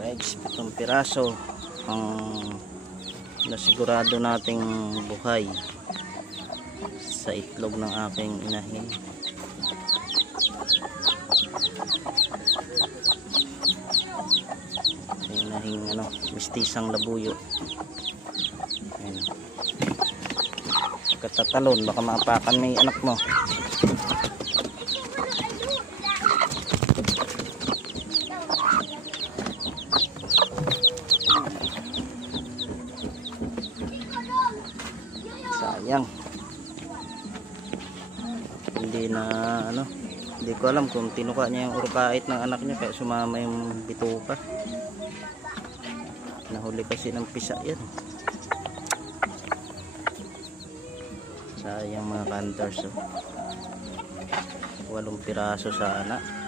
Guys, 7 piraso ang nasigurado nating buhay sa itlog ng aking inahin. Inahing mistisang labuyo. Ayan. Katatalon, baka maapakan may anak mo. Sayang. Hindi na hindi ko alam kung tinuka niya yung urukait ng anak niya kaya sumama yung bituka. Nahuli kasi ng pisa yan. Sayang mga hunters. 8 piraso sana.